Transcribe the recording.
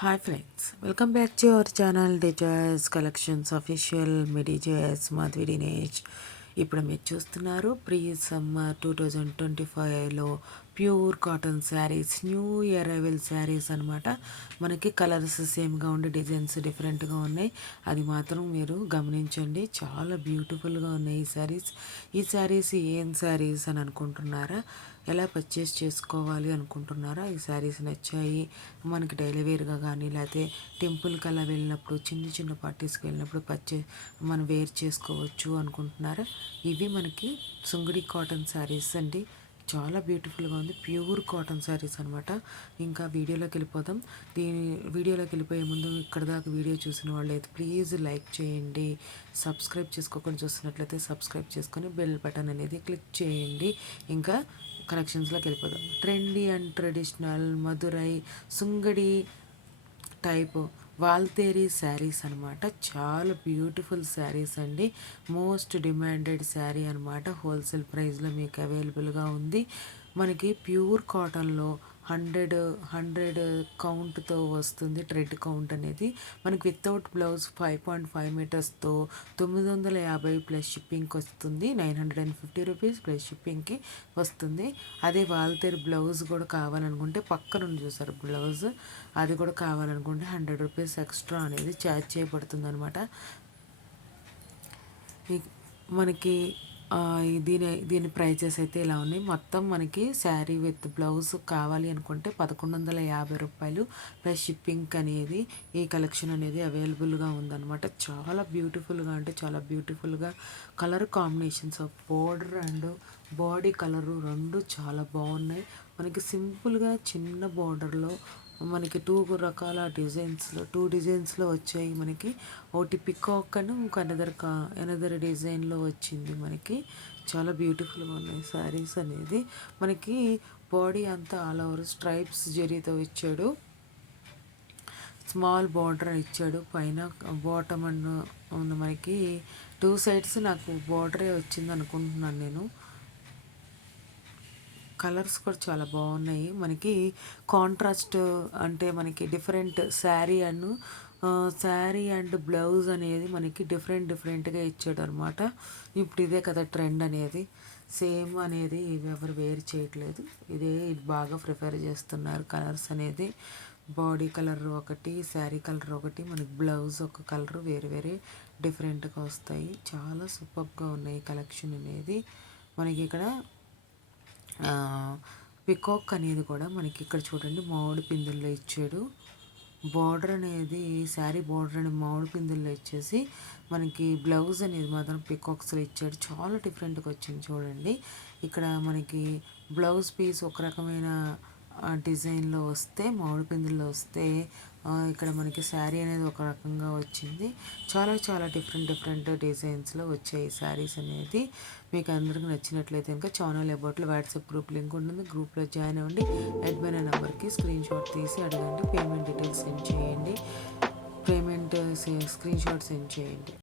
Hi friends, welcome back to our channel desires collections official మీ desires Madhavi Dinesh. ఇప్పుడు మీరు చూస్తున్నారు ప్రీ సమ్మర్ 2025లో pure cotton saris, new year arrival saris అనమాట. మనకి కలర్స్ సేమ్గా ఉండి డిజైన్స్ డిఫరెంట్గా ఉన్నాయి, అది మాత్రం మీరు గమనించండి. చాలా బ్యూటిఫుల్గా ఉన్నాయి ఈ శారీస్ ఏం శారీస్ అని అనుకుంటున్నారా? ఎలా పర్చేస్ చేసుకోవాలి అనుకుంటున్నారా? ఈ శారీస్ నచ్చాయి మనకి డైలీ వేర్గా కానీ, లేకపోతే టెంపుల్కి అలా వెళ్ళినప్పుడు, చిన్న చిన్న పార్టీస్కి వెళ్ళినప్పుడు మనం వేర్ చేసుకోవచ్చు అనుకుంటున్నారా? ఇవి మనకి సుంగడి కాటన్ శారీస్ అండి. చాలా బ్యూటిఫుల్గా ఉంది, ప్యూర్ కాటన్ శారీస్ అనమాట. ఇంకా వీడియోలోకి వెళ్ళిపోదాం. వీడియోలోకి వెళ్ళిపోయే ముందు ఇక్కడ దాకా వీడియో చూసిన వాళ్ళు అయితే ప్లీజ్ లైక్ చేయండి. సబ్స్క్రైబ్ చేసుకోకుండా చూస్తున్నట్లయితే సబ్స్క్రైబ్ చేసుకొని బెల్ బటన్ అనేది క్లిక్ చేయండి. ఇంకా కలెక్షన్స్లోకి వెళ్ళిపోదాం. Trendy and traditional Madurai Sungudi type వాల్తేరి శారీస్ అనమాట. చాలా బ్యూటిఫుల్ శారీస్ అండి. మోస్ట్ డిమాండెడ్ శారీ అనమాట. హోల్సేల్ ప్రైస్లో మీకు అవైలబుల్గా ఉంది. మనకి ప్యూర్ కాటన్లో 100 కౌంట్తో వస్తుంది. థ్రెడ్ కౌంట్ అనేది మనకి వితౌట్ బ్లౌజ్ 5.5 మీటర్స్తో 950 ప్లస్ షిప్పింగ్కి వస్తుంది. 950 రూపీస్ ప్లస్ షిప్పింగ్కి వస్తుంది. అదే వాల్తేరు బ్లౌజ్ కూడా కావాలనుకుంటే పక్కన చూసారు బ్లౌజ్, అది కూడా కావాలనుకుంటే 100 రూపీస్ ఎక్స్ట్రా అనేది ఛార్జ్ చేయబడుతుంది అనమాట. మనకి దీని ప్రైజెస్ అయితే ఇలా ఉన్నాయి. మొత్తం మనకి శారీ విత్ బ్లౌజ్ కావాలి అనుకుంటే 1150 రూపాయలు ప్లస్ షిప్పింగ్ అనేది ఈ కలెక్షన్ అనేది అవైలబుల్గా ఉందన్నమాట. చాలా బ్యూటిఫుల్గా అంటే చాలా బ్యూటిఫుల్గా colour combinations of border and body colour రెండు చాలా బాగున్నాయి. మనకి సింపుల్గా చిన్న బోర్డర్లో మనకి టూ డిజైన్స్లో వచ్చాయి. మనకి ఒకటి పికాక్ అని ఇంకో అనదర్ డిజైన్లో వచ్చింది. మనకి చాలా బ్యూటిఫుల్గా ఉన్నాయి శారీస్ అనేది. మనకి బాడీ అంతా ఆల్ ఓవర్ స్ట్రైప్స్ జరీతో ఇచ్చాడు. స్మాల్ బార్డర్ ఇచ్చాడు పైన, బాటమ్ అండ్ మనకి 2 సైడ్స్ నాకు బార్డరే వచ్చింది అనుకుంటున్నాను నేను. కలర్స్ కూడా చాలా బాగున్నాయి. మనకి కాంట్రాస్ట్ అంటే మనకి డిఫరెంట్ శారీ అండ్ బ్లౌజ్ అనేది మనకి డిఫరెంట్గా ఇచ్చాడు అనమాట. ఇప్పుడు ఇదే కదా ట్రెండ్ అనేది, సేమ్ అనేది ఎవరు వేరు చేయట్లేదు. ఇది బాగా ప్రిఫర్ చేస్తున్నారు. కలర్స్ అనేది బాడీ కలర్ ఒకటి, శారీ కలర్ ఒకటి, మనకి బ్లౌజ్ ఒక కలర్, వేరే డిఫరెంట్గా వస్తాయి. చాలా సూపర్గా ఉన్నాయి కలెక్షన్ అనేది. మనకి ఇక్కడ పికాక్ అనేది కూడా మనకి ఇక్కడ చూడండి మామిడి పిందుల్లో ఇచ్చాడు. బార్డర్ అనేది శారీ బార్డర్ అనేది మామిడి పిందుల్లో ఇచ్చేసి మనకి బ్లౌజ్ అనేది మాత్రం పికాక్స్లో ఇచ్చాడు. చాలా డిఫరెంట్గా వచ్చింది చూడండి. ఇక్కడ మనకి బ్లౌజ్ పీస్ ఒక రకమైన డిజైన్లో వస్తే, మామిడి పిందుల్లో వస్తే ఇక్కడ మనకి శారీ అనేది ఒక రకంగా వచ్చింది. చాలా డిఫరెంట్ డిజైన్స్లో వచ్చాయి శారీస్ అనేది. మీకు అందరికీ నచ్చినట్లయితే ఇంకా ఛానల్ అబౌట్లో వాట్సాప్ గ్రూప్ లింక్ ఉంటుంది. గ్రూప్లో జాయిన్ అవ్వండి. అడ్మిన్ నెంబర్కి స్క్రీన్ షాట్ తీసి అడగండి. పేమెంట్ డీటెయిల్స్ సెండ్ చేయండి. స్క్రీన్ షాట్ సెండ్ చేయండి.